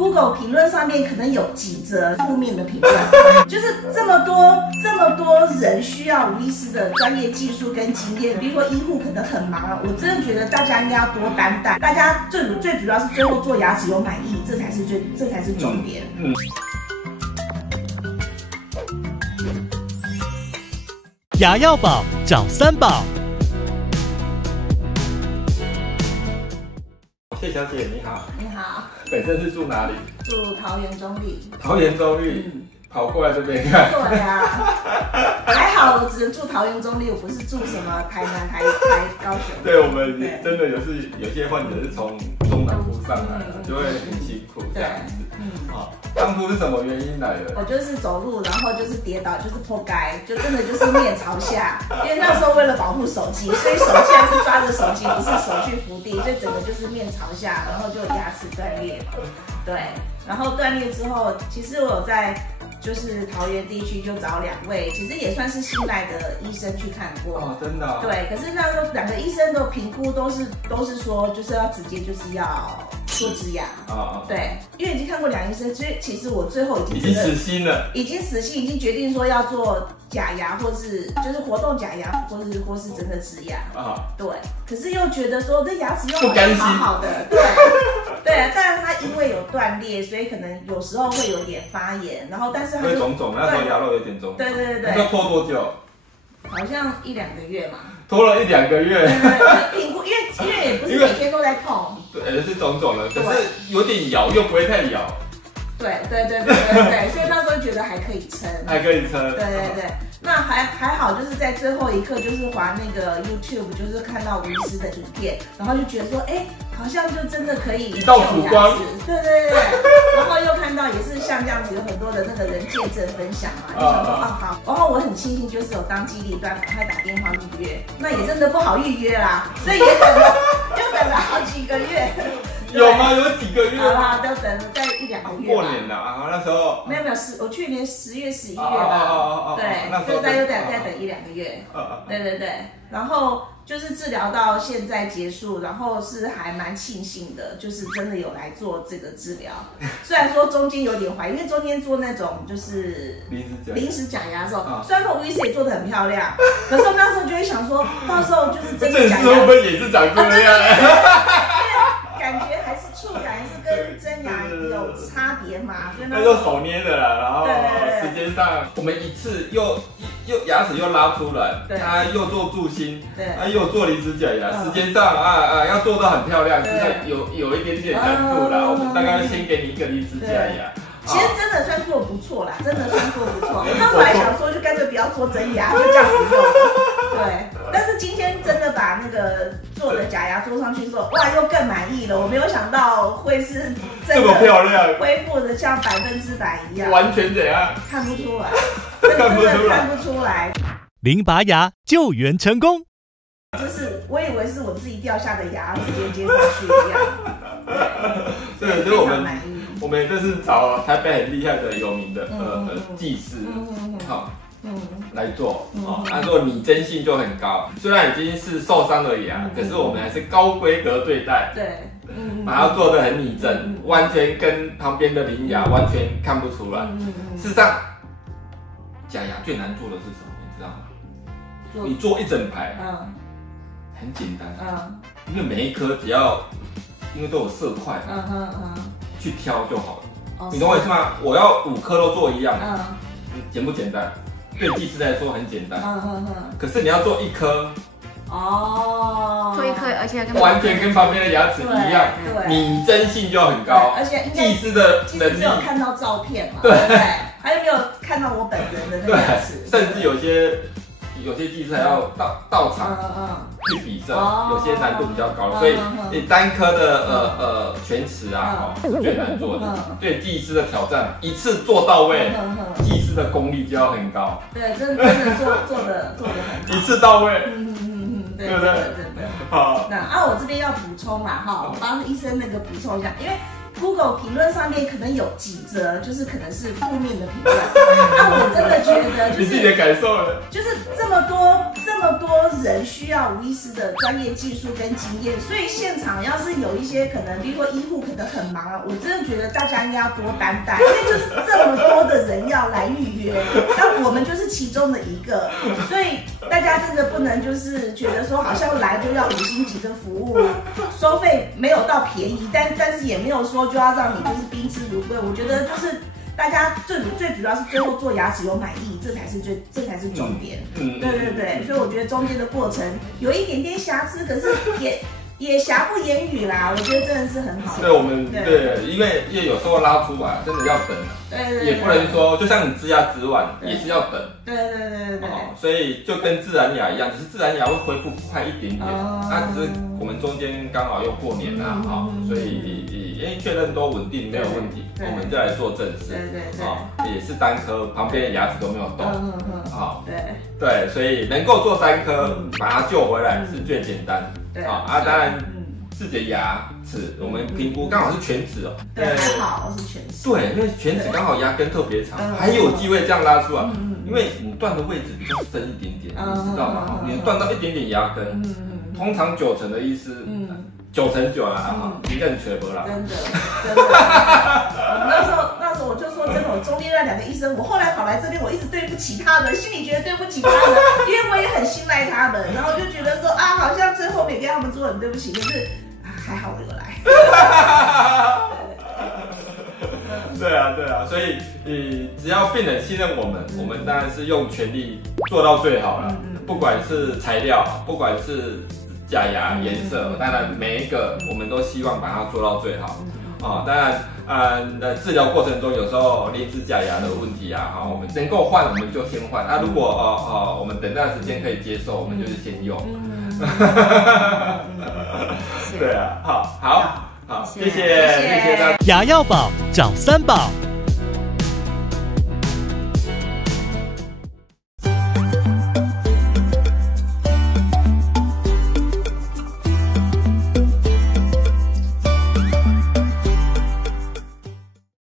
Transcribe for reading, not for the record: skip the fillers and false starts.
Google 评论上面可能有几则负面的评论，就是这么多人需要吴医师的专业技术跟经验，比如说医护可能很忙，我真的觉得大家应该要多担待，大家最主要是最后做牙齿有满意，这才是重点。牙药宝找三宝。谢小姐你好，你好，本身是住哪里？住桃园中立。桃园中立，跑过来这边看。对啊，还好我只能住桃园中立，我不是住什么台南、台高雄。对，我们真的有些患者是从中南部上来的，就会很辛苦这样子。好，当初是什么原因来的？我就是走路，然后就是跌倒，就是破街，就真的就是面朝下。因为那时候为了保护手机，所以手现在是抓着手机，不是手去扶地，所以整个就是面朝下，然后就牙齿断裂。对，然后断裂之后，其实我有在就是桃园地区就找2位，其实也算是信赖的医生去看过。哦，真的、哦。对，可是那时候2个医生的评估都是说，就是要直接就是要做植牙。对，因为已经看过2医生，所以其实我最后已经死心了，已经死心，已经决定说要做假牙，或是就是活动假牙，或是真的植牙。对，可是又觉得说这牙齿又好好的，对，但是它因为有断裂，所以可能有时候会有点发炎，然后但是它会肿肿，那时候牙肉有点肿。对。要拖多久？好像1-2个月嘛。拖了1-2个月。评估，因为也不是每天都在痛。对，是肿肿的，可是有点摇，又不会太摇。对，所以那时候觉得还可以撑。对，那还好，就是在最后一刻，就是滑那个 YouTube， 就是看到吴医师的影片，然后就觉得说，好像就真的可以一道曙光。对，然后又看到也是像这样子，有很多的那个人见证分享嘛，就想说好，然后我很庆幸就是有当机立断，赶快打电话预约，那也真的不好预约啦，所以也等了好几个月。有吗？有几个月？好啦，都等了大概1-2个月。过年了那时候没有，我去年10月、11月吧。对，就大概再等1-2个月。对，然后就是治疗到现在结束，然后是还蛮庆幸的，就是真的有来做这个治疗。虽然说中间有点怀疑，因为中间做那种就是临时假牙的时候，虽然说吴医师也做得很漂亮，可是我那时候就会想说，到时候就是真的假牙会不会也是长这样？感觉还是触感还是跟真牙有差别嘛，所以那就手捏的啦，然后时间上我们一次又牙齿又拉出来，又做助锌，又做离子假牙，时间上要做到很漂亮，实在有一点点难度啦。我们大概先给你一个离子假牙。其实真的算做不错啦，真的算做不错。我当时还想说，就干脆不要做真牙，就这样子用。对，但是今天真的把那个做的假牙做上去之后，哇，又更满意了。我没有想到会是这么漂亮，恢复的像100%一样，完全怎样？看不出来，真的看不出来。0拔牙救援成功。就是我以为是我自己掉下的牙直接接上去一样。对，所以我们这是找台北很厉害的有名的技师，来做他做拟真性就很高，虽然已经是受伤的牙，可是我们还是高规格对待，把它做得很拟真，完全跟旁边的邻牙完全看不出来。事实上，假牙最难做的是什么？你知道吗？你做一整排，很简单，因为每一颗只要因为都有色块，去挑就好了。你懂我意思吗？我要5颗都做一样，简不简单？对技师来说很简单，可是你要做1颗，做1颗，而且完全跟旁边的牙齿一样，拟真性就很高，而且技师的能力，有看到照片嘛，对不对？还有没有看到我本人的那个牙齿？甚至有些技师还要到场去比色，有些难度比较高，所以你单颗的全齿是最难做的，对技师的挑战，一次做到位，技师的功力就要很高。对，真的做得很好，一次到位。对，真的。好，那我这边要补充啦我帮医生那个补充一下，因为Google 评论上面可能有几则，就是可能是负面的评论。那我真的觉得，就是你自己的感受了，就是这么么多人需要吴医师的专业技术跟经验，所以现场要是有一些可能，比如说医护可能很忙啊，我真的觉得大家应该要多担待，因为就是这么多的人要来预约，那我们就是其中的一个，所以大家真的不能就是觉得说好像来就要5星级的服务，收费没有到便宜，但是也没有说就要让你就是宾至如归。我觉得就是大家最主要是最后做牙齿有满意，这才是重点。对，所以我觉得中间的过程有一点点瑕疵，可是也瑕不掩瑜啦，我觉得真的是很好。对，我们对，因为有时候拉出来真的要等，对，也不能说就像你植牙植完也是要等。对，所以就跟自然牙一样，只是自然牙会恢复快一点点，那只是我们中间刚好又过年啦，所以确认都稳定没有问题，我们就来做正式。对，也是单颗，旁边的牙齿都没有动。对，所以能够做单颗，把它救回来是最简单。当然自己的牙齿我们评估刚好是全齿哦。对，还好是全齿。对，因为全齿刚好牙根特别长，还有机会这样拉出来。因为你断的位置比较深一点点，你知道吗？你断到一点点牙根，通常90%的医师，9%啦，应该是全部啦。真的。那时候我就说真的，我中间那2个医生，我后来跑来这边，我一直对不起他们，心里觉得对不起他们，因为我也很信赖他们，然后就觉得说啊，好像最后没跟他们做很对不起，可是还好我有来。对啊，所以只要病人信任我们，我们当然是用全力做到最好了。不管是材料，不管是假牙颜色，当然每一个我们都希望把它做到最好。当然，治疗过程中有时候临时假牙的问题啊，我们能够换我们就先换。如果我们等待时间可以接受，我们就是先用。对啊，好，谢谢大家。牙药宝找3宝。